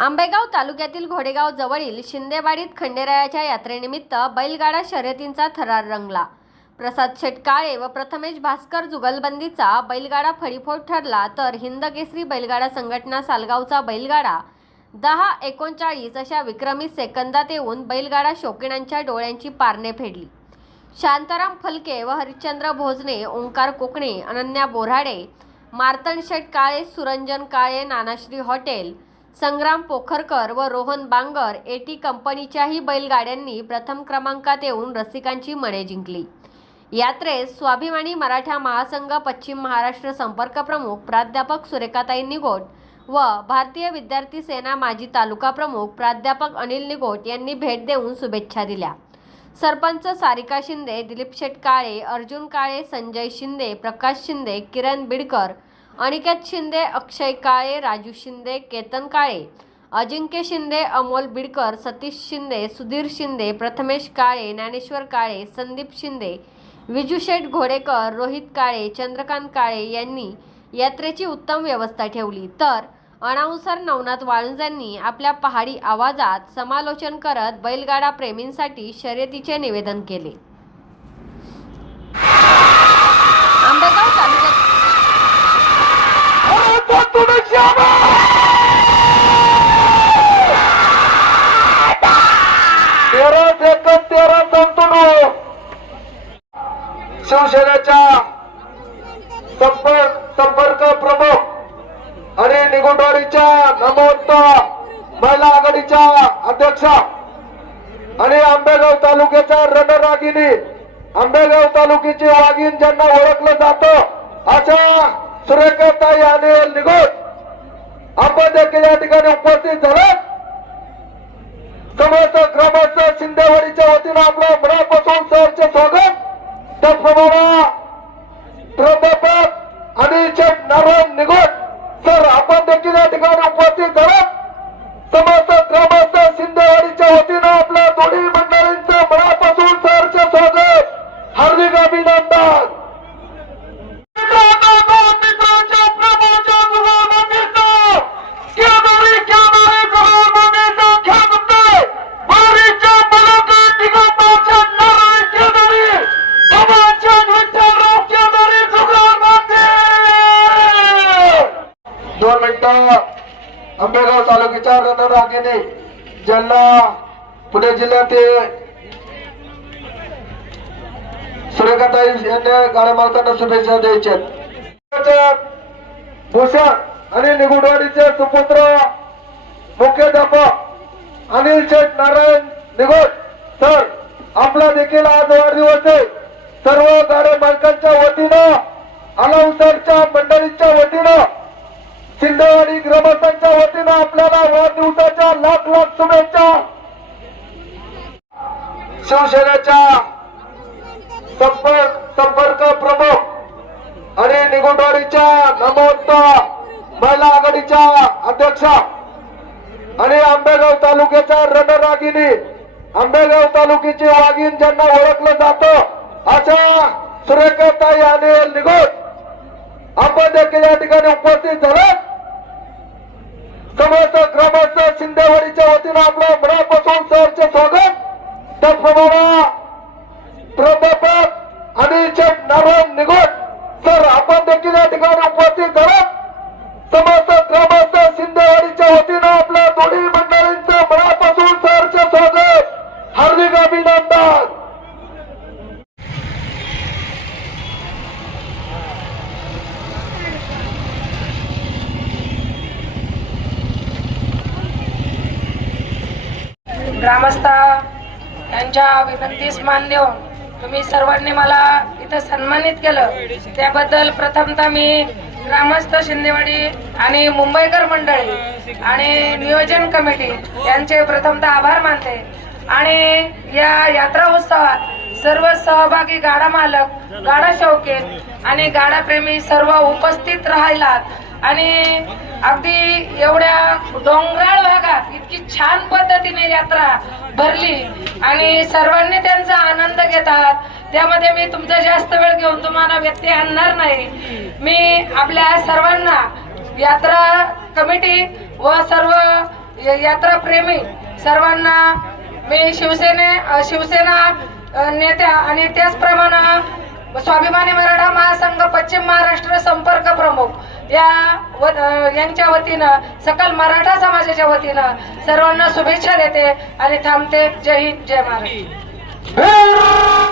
आंबेगाव तालुक्यातील घोडेगाव जवळील शिंदेवाडीत खंडेरायाच्या यात्रेनिमित्त बैलगाडा शर्यतींचा थरार रंगला. प्रसाद शेटकाळे व प्रथमेश भास्कर जुगलबंदीचा बैलगाडा फळीफोट ठरला तर हिंदकेसरी बैलगाडा संघटना सालगावचा बैलगाडा दहा एकोणचाळीस अशा विक्रमी सेकंदात येऊन बैलगाडा शौकीनांच्या डोळ्यांची पारणे फेडली. शांताराम फलके व हरिश्चंद्र भोजने ओंकार कोकणे अनन्या बोराडे मार्तण शेट काळे सुरंजन काळे नानाश्री हॉटेल संग्राम पोखरकर व रोहन बांगर एटी कंपनीच्याही बैलगाड्यांनी प्रथम क्रमांकात येऊन रसिकांची मने जिंकली. यात्रेत स्वाभिमानी मराठा महासंघ पश्चिम महाराष्ट्र संपर्क प्रमुख प्राध्यापक सुरेखाताई निगोट व भारतीय विद्यार्थी सेना माजी तालुका प्रमुख प्राध्यापक अनिल निगोट यांनी भेट देऊन शुभेच्छा दिल्या. सरपंच सारिका शिंदे दिलीप शेट काळे अर्जुन काळे संजय शिंदे प्रकाश शिंदे किरण बिडकर अनिकेत शिंदे अक्षय काळे राजू शिंदे केतन काळे अजिंक्य शिंदे अमोल बिडकर सतीश शिंदे सुधीर शिंदे प्रथमेश काळे ज्ञानेश्वर काळे संदीप शिंदे विजू शेठ घोडेकर रोहित काळे चंद्रकांत काळे यांनी यात्रेची उत्तम व्यवस्था ठेवली. तर अनाउन्सर नवनाथ वाळुंजांनी आपल्या पहाडी आवाजात समालोचन करत बैलगाडा प्रेमींसाठी शर्यतीचे निवेदन केले आंबेगाव तालुक्यात तेरा सेकंद तेरा संतुलो शिवसेनेच्या संपर्क संपर्क प्रमुख आणि निगुंडवाडीच्या नमोत्त महिला आघाडीच्या अध्यक्षा आणि आंबेगाव तालुक्याच्या रणरागिनी आंबेगाव तालुक्याची वाघीण ज्यांना ओळखलं जातं अशा सुरेखाताई आणि निगोट आपण देखील या ठिकाणी उपस्थित झालात समस्त ग्रामस्थ शिंदेवाडीच्या वतीनं आपलं मनापासून सरचे स्वागत. त्याचप्रमाणे प्राध्यापक अनिल नारायण निगोट जिल्हा आंबेगाव तालुक्याच्या रणरागिने ज्यांना पुणे जिल्ह्यातील सुरेखाताई यांनी गाड्या मालकांना शुभेच्छा द्यायच्या भूषण आणि निगुडवाडीचे सुपुत्र मुख्याध्यापक अनिल शेठ नारायण निगोट सर आपला देखील आज वाढदिवस आहे. सर्व गाड्या मालकांच्या वतीनं अलाउसरच्या मंडळींच्या वतीनं आणि ग्रामस्थांच्या वतीनं आपल्याला वाढदिवसाच्या लाख लाख शुभेच्छा. शिवसेनेच्या संपर्क संपर्क प्रमुख आणि निगुंडवाडीच्या नमोत्त महिला आघाडीच्या अध्यक्षा आणि आंबेगाव तालुक्याच्या रणरागिनी आंबेगाव तालुक्याची वाघीण ज्यांना ओळखलं जातं अशा सुरेखाताई आणि निघून आपण देखील या ठिकाणी उपस्थित झालं. समाजचा ग्रामस्थ शिंदेवाडीच्या वतीनं आपलं मनापासून सरचे स्वागत. त्याचप्रमाणे ग्रामस्थ यांच्या विनंतीस मान देऊन हो. तुम्ही सर्वांनी मला इथं सन्मानित केलं. त्याबद्दल प्रथमतः मी ग्रामस्थ शिंदेवाडी आणि मुंबईकर मंडळी आणि नियोजन कमिटी यांचे प्रथमतः आभार मानते. आणि या यात्रा उत्सवात सर्व सहभागी गाडा मालक गाडा शौकीन आणि गाडा प्रेमी सर्व उपस्थित राहिलात. आणि अगदी एवढ्या डोंगराळ भागात इतकी छान पद्धतीने यात्रा भरली. आणि सर्वांनी त्यांचा आनंद घेतात. त्यामध्ये मी तुमचा जास्त वेळ घेऊन तुम्हाला व्यत्यय आणणार नाही. मी आपल्या सर्वांना यात्रा कमिटी व सर्व यात्रा प्रेमी सर्वांना मी शिवसेने शिवसेना नेत्या आणि त्याचप्रमाणे स्वाभिमानी मराठा महासंघ पश्चिम महाराष्ट्र संपर्क प्रमुख या व यांच्या वतीनं सकल मराठा समाजाच्या वतीनं सर्वांना शुभेच्छा देते आणि थांबते. जय हिंद जय महाराष्ट्र